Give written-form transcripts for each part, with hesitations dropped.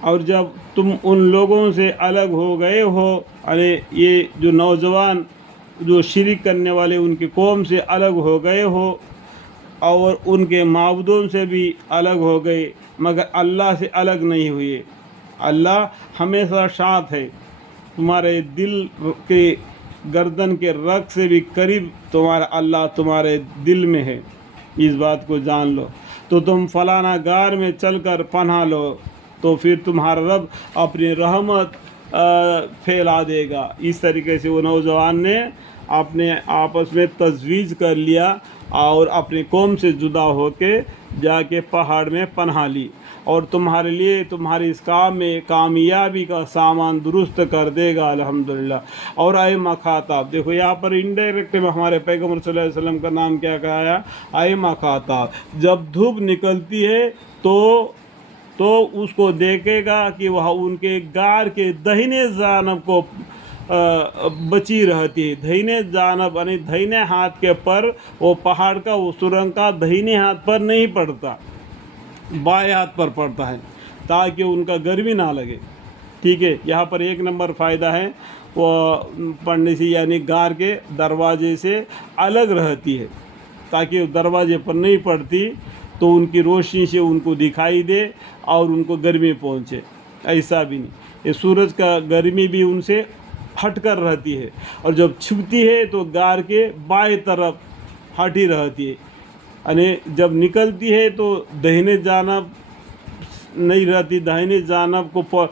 اور جب تم ان لوگوں سے الگ ہو گئے ہو، ارے یہ جو نوجوان جو شرک کرنے والے ان کی قوم سے الگ ہو گئے ہو اور ان کے معبودوں سے بھی الگ ہو گئے، مگر اللہ سے الگ نہیں ہوئے۔ اللہ ہمیشہ ساتھ ہے، تمہارے دل کے گردن کے رگ سے بھی قریب تمہارا اللہ تمہارے دل میں ہے، اس بات کو جان لو۔ تو تم فلانا غار میں چل کر پناہ لو، تو پھر تمہارا رب اپنی رحمت پھیلا دے گا۔ اس طریقے سے وہ نوجوان نے اپنے آپس میں تجویز کر لیا اور اپنی قوم سے جدا ہو کے جا کے پہاڑ میں پناہ لی، اور تمہارے لیے تمہاری اس کام میں کامیابی کا سامان درست کر دے گا الحمدللہ۔ اور اے مخاطب، دیکھو یہاں پر انڈائریکٹ میں ہمارے پیغمبر صلی اللہ علیہ وسلم کا نام کیا کہا ہے؟ اے مخاطب، جب دھوپ نکلتی ہے تو اس کو دیکھے گا کہ وہ ان کے غار کے دہنے جانب کو بچی رہتی ہے، دہنے جانب یعنی دہنے ہاتھ کے پر وہ پہاڑ کا وہ سرنگ کا دہنے ہاتھ پر نہیں پڑتا، بائیں ہاتھ پر پڑتا ہے تاکہ ان کا گرمی نہ لگے۔ ٹھیک ہے، یہاں پر ایک نمبر فائدہ ہے وہ پڑھنے سے، یعنی غار کے دروازے سے الگ رہتی ہے تاکہ دروازے پر نہیں پڑتی تو ان کی روشنی سے ان کو دکھائی دے اور ان کو گرمی پہنچے۔ ایسا بھی نہیں، یہ سورج کا گرمی بھی ان سے ہٹ کر رہتی ہے، اور جب چھپتی ہے تو غار کے بائیں طرف ہٹی رہتی ہے، یعنی جب نکلتی ہے تو دہنے جانب نہیں رہتی، دہنے جانب کو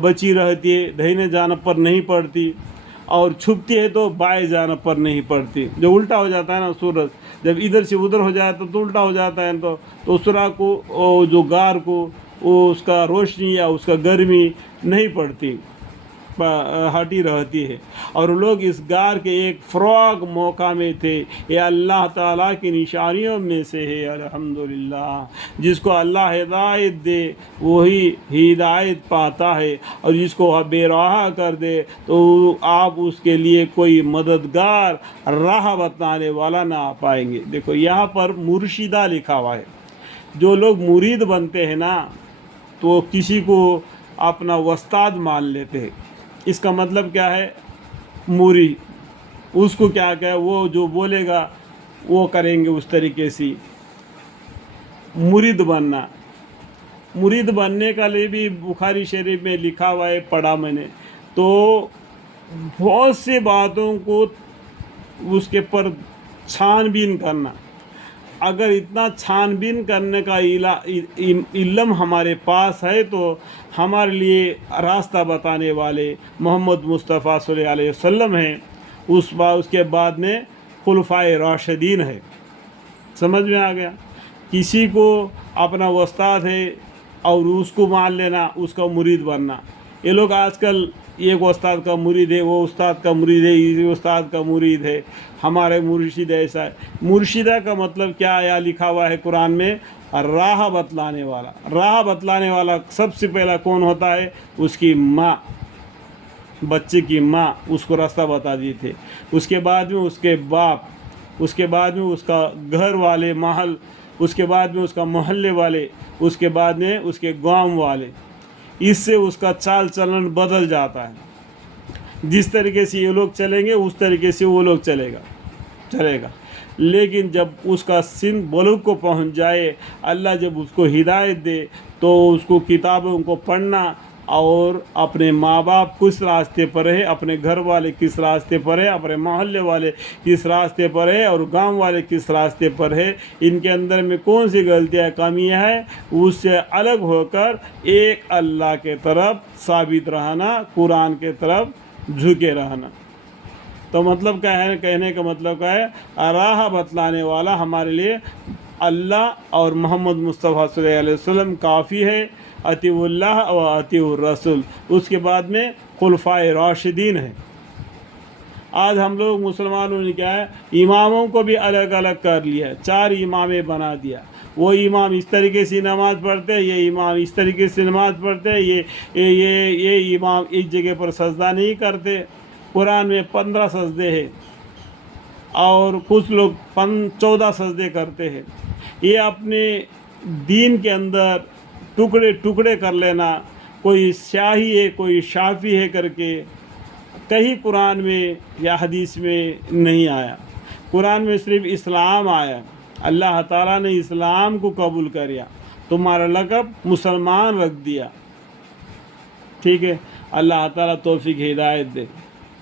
بچی رہتی ہے، دہنے جانب پر نہیں پڑتی، اور چھپتی ہے تو بائیں جانب پر نہیں پڑتی۔ جو الٹا ہو جاتا ہے نا سورج، جب ادھر سے ادھر ہو جاتا تو الٹا ہو جاتا ہے، تو اس طرح کو جو غار کو وہ اس کا روشنی یا اس کا گرمی نہیں پڑتی، ہٹی رہتی ہے۔ اور لوگ اس غار کے ایک فراغ موقع میں تھے۔ یہ اللہ تعالیٰ کی نشانیوں میں سے ہے الحمدللہ۔ جس کو اللہ ہدایت دے وہی ہدایت پاتا ہے، اور جس کو بے راہ کر دے تو آپ اس کے لیے کوئی مددگار راہ بتانے والا نہ پائیں گے۔ دیکھو یہاں پر مرشدہ لکھا ہوا ہے۔ جو لوگ مرید بنتے ہیں نا تو کسی کو اپنا استاد مان لیتے ہیں۔ اس کا مطلب کیا ہے؟ مرید، اس کو کیا کہ وہ جو بولے گا وہ کریں گے اس طریقے سے۔ مرید بننا، مرید بننے کا لیے بھی بخاری شریف میں لکھا ہوا ہے، پڑھا میں نے، تو بہت سی باتوں کو اس کے پر چھان بین کرنا۔ اگر اتنا چھان بین کرنے کا علم ہمارے پاس ہے تو ہمارے لیے راستہ بتانے والے محمد مصطفیٰ صلی اللہ علیہ وسلم ہیں، اس کے بعد میں خلفائے راشدین ہے۔ سمجھ میں آ گیا؟ کسی کو اپنا استاد ہے اور اس کو مان لینا، اس کا مرید بننا۔ یہ لوگ آج کل ایک استاد کا مرید ہے، وہ استاد کا مرید ہے، یہ استاد کا مرید ہے، ہمارے مرشد ایسا ہے۔ مرشدہ کا مطلب کیا آیا لکھا ہوا ہے قرآن میں؟ راہ بتلانے والا۔ راہ بتلانے والا سب سے پہلا کون ہوتا ہے؟ اس کی ماں، بچے کی ماں اس کو راستہ بتا دیے تھے، اس کے بعد میں اس کے باپ، اس کے بعد میں اس کا گھر والے محل، اس کے بعد میں اس کا محلے والے، اس کے بعد میں اس کے گاؤں والے۔ اس سے اس کا چال چلن بدل جاتا ہے۔ جس طریقے سے یہ لوگ چلیں گے اس طریقے سے وہ لوگ چلے گا۔ لیکن جب اس کا سن بلوغ کو پہنچ جائے، اللہ جب اس کو ہدایت دے تو اس کو کتابوں کو پڑھنا اور اپنے ماں باپ کس راستے پر ہے، اپنے گھر والے کس راستے پر ہے، اپنے محلے والے کس راستے پر ہے، اور گاؤں والے کس راستے پر ہے، ان کے اندر میں کون سی غلطیاں کمیاں ہیں، اس سے الگ ہو کر ایک اللہ کے طرف ثابت رہنا، قرآن کے طرف جھکے رہنا۔ تو مطلب کیا ہے؟ کہنے کا مطلب کیا ہے؟ راہ بتلانے والا ہمارے لیے اللہ اور محمد مصطفیٰ صلی اللہ علیہ وسلم کافی ہے۔ اطیعوا اللہ و اطیعوا الرسول، اس کے بعد میں خلفائے راشدین ہیں۔ آج ہم لوگ مسلمانوں نے کیا ہے؟ اماموں کو بھی الگ الگ کر لیا، 4 امامیں بنا دیا۔ وہ امام اس طریقے سے نماز پڑھتے ہیں، یہ امام اس طریقے سے نماز پڑھتے ہیں، یہ امام ایک جگہ پر سجدہ نہیں کرتے۔ قرآن میں 15 سجدے ہیں اور کچھ لوگ 14 سجدے کرتے ہیں۔ یہ اپنے دین کے اندر ٹکڑے ٹکڑے کر لینا، کوئی سیاہی ہے کوئی شافی ہے کر کے کہیں قرآن میں یا حدیث میں نہیں آیا۔ قرآن میں صرف اسلام آیا، اللہ تعالیٰ نے اسلام کو قبول کریا، تمہارا لقب مسلمان رکھ دیا۔ ٹھیک ہے، اللہ تعالیٰ توفیق ہدایت دے۔